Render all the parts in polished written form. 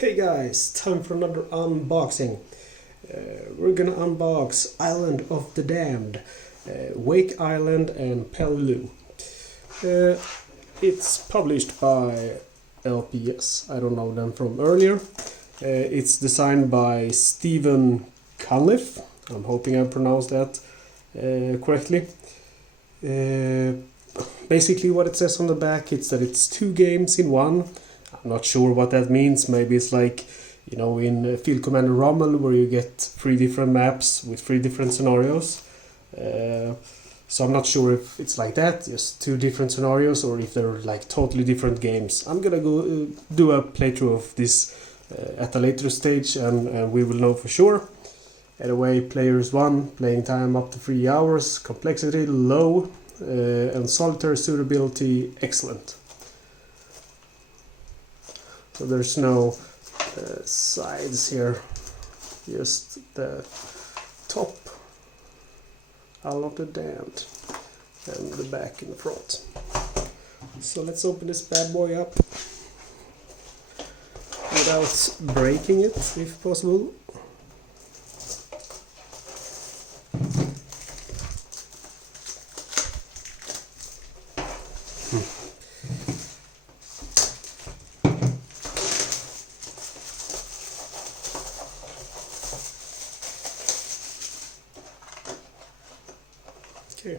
Hey guys, time for another unboxing. We're gonna unbox Island of the Damned, Wake Island and Peleliu. It's published by LPS. I don't know them from earlier. It's designed by Stephen Cunliffe. I'm hoping I pronounced that correctly. Basically what it says on the back is that it's 2 games in one. I'm not sure what that means. Maybe it's like, you know, in Field Commander Rommel where you get 3 different maps with 3 different scenarios. So I'm not sure if it's like that, just 2 different scenarios, or if they're like totally different games. I'm gonna go do a playthrough of this at a later stage, and we will know for sure. Anyway, players 1, playing time up to 3 hours, complexity low, and solitaire suitability excellent. So there's no sides here, just the top, Island of the Damned, and the back and the front. So let's open this bad boy up without breaking it, if possible. Okay,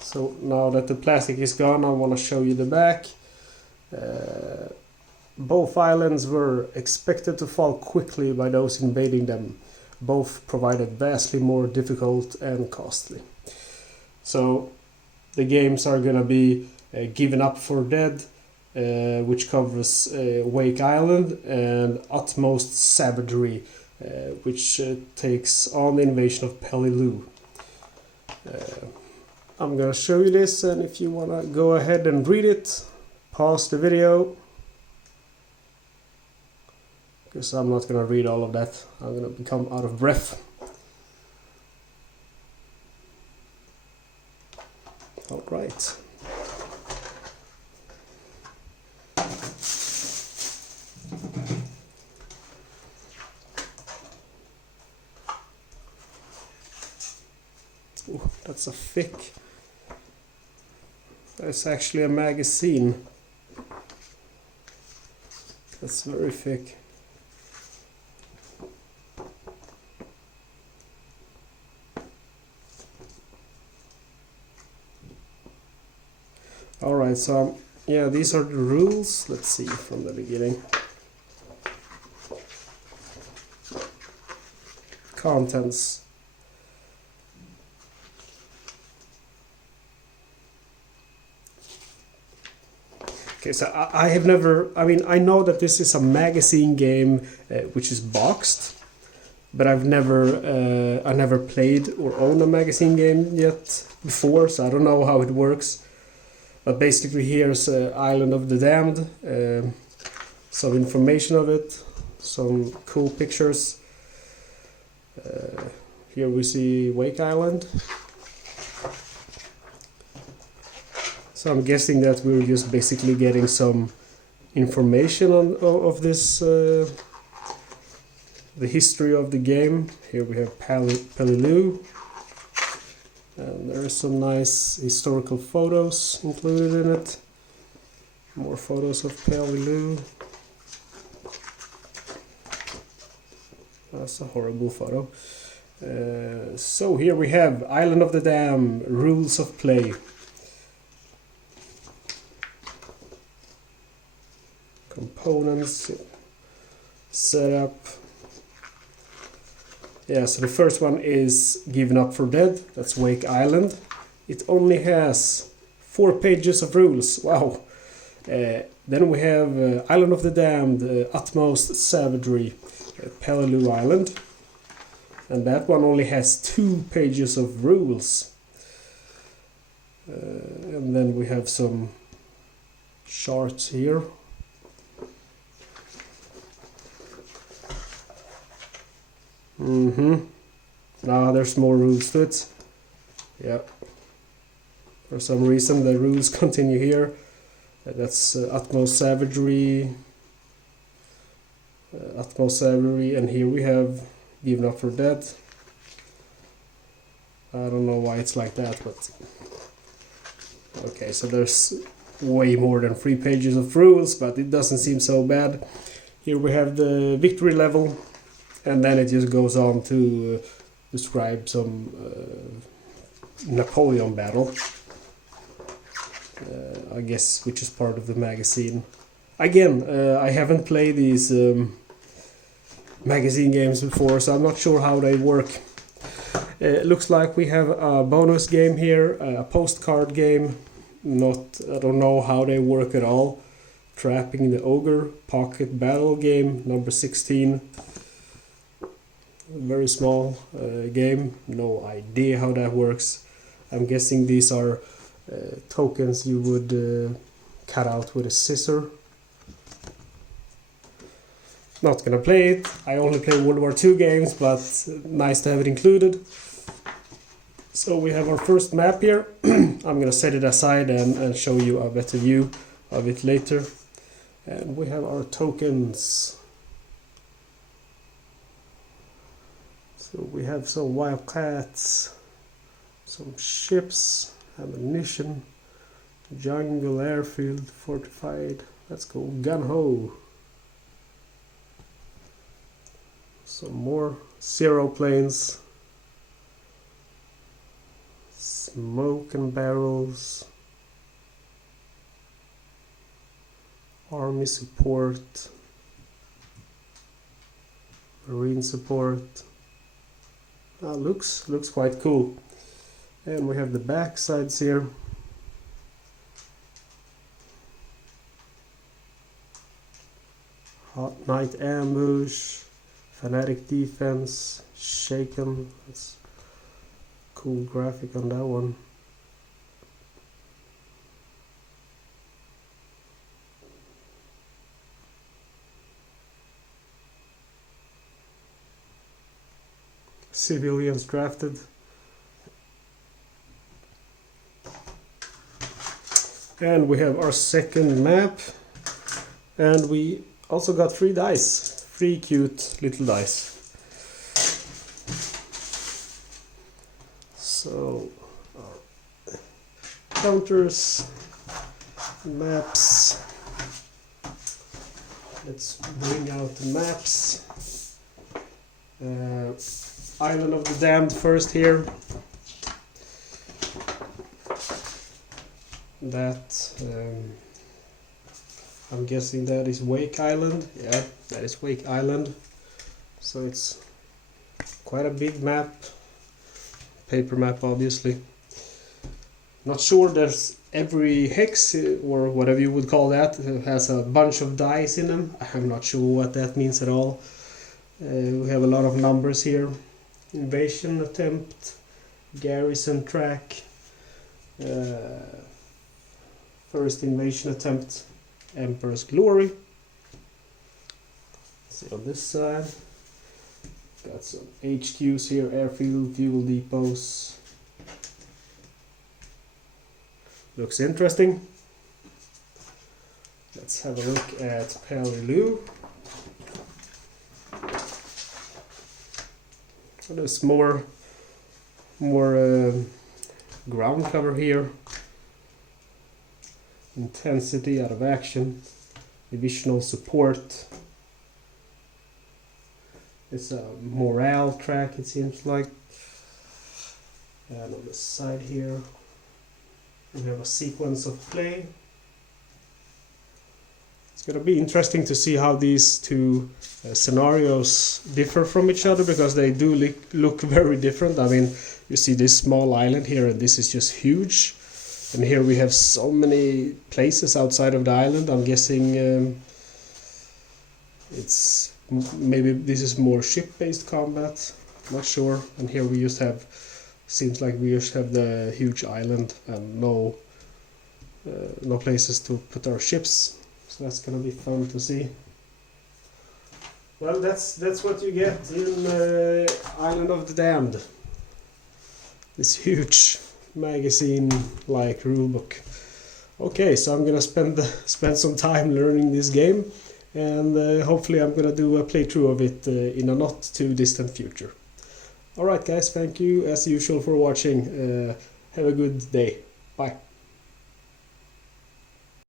so now that the plastic is gone, I want to show you the back. Both islands were expected to fall quickly by those invading them. Both provided vastly more difficult and costly. So the games are gonna be Given Up for Dead, which covers Wake Island, and Utmost Savagery, which takes on the invasion of Peleliu. I'm gonna show you this, and if you wanna go ahead and read it, pause the video, because I'm not gonna read all of that. I'm gonna become out of breath. All right. Ooh, that's a thick. That's actually a magazine. That's very thick. Alright, so yeah, these are the rules. Let's see from the beginning. Contents. Okay, so I have never, I mean, I know that this is a magazine game which is boxed, but I never played or owned a magazine game yet before, so I don't know how it works. But basically here's Island of the Damned, some information of it, some cool pictures. Here we see Wake Island. So I'm guessing that we're just basically getting some information of this, the history of the game. Here we have Peleliu, and there are some nice historical photos included in it. More photos of Peleliu. That's a horrible photo. So here we have Island of the Damned, rules of play. Components, setup. Yeah, so the first one is Given Up for Dead. That's Wake Island. It only has 4 pages of rules. Wow. Then we have Island of the Damned, Utmost Savagery, Peleliu Island. And that one only has 2 pages of rules. And then we have some charts here. Now there's more rules to it. Yeah. For some reason the rules continue here. That's Utmost Savagery. Utmost Salary, and here we have Given Up for Dead. I don't know why it's like that, but okay, so there's way more than 3 pages of rules, but it doesn't seem so bad. Here we have the victory level, and then it just goes on to describe some Napoleon battle, I guess, which is part of the magazine. Again, I haven't played these magazine games before, so I'm not sure how they work. It looks like we have a bonus game here, a postcard game. I don't know how they work at all. Trapping the Ogre, pocket battle game, number 16. Very small game, no idea how that works. I'm guessing these are tokens you would cut out with a scissor. Not gonna play it. I only play World War II games, but nice to have it included. So we have our first map here. I'm gonna set it aside and show you a better view of it later. And we have our tokens. So we have some wildcats, some ships, ammunition, jungle, airfield, fortified. Let's go gun-ho. Some more 0 planes, smoke and barrels, army support, marine support. Looks quite cool. And we have the back sides here. Hot night ambush, fanatic defense, shaken. That's cool graphic on that one. Civilians drafted. And we have our second map, and we also got 3 dice, 3 cute little dice. So our counters, maps. Let's bring out the maps. Island of the Damned first here. That I'm guessing that is Wake Island. Yeah, that is Wake Island. So it's quite a big map. Paper map, obviously. Not sure there's every hex or whatever you would call that has a bunch of dice in them. I'm not sure what that means at all. We have a lot of numbers here. Invasion attempt, garrison track, first invasion attempt, Emperor's Glory. See on this side, got some HQs here, airfield, fuel depots. Looks interesting. Let's have a look at Peleliu. There's more ground cover here. Intensity out of action. Divisional support. It's a morale track, it seems like. And on the side here we have a sequence of play. It's going to be interesting to see how these two scenarios differ from each other, because they do look very different. I mean, you see this small island here, and this is just huge. And here we have so many places outside of the island. I'm guessing it's maybe this is more ship-based combat. Not sure. And here we just have, seems like we just have the huge island and no places to put our ships. So that's gonna be fun to see. Well, that's what you get in Island of the Damned. This huge magazine-like rulebook. Okay, so I'm gonna spend some time learning this game, and hopefully I'm gonna do a playthrough of it in a not too distant future. Alright guys, thank you as usual for watching. Have a good day. Bye.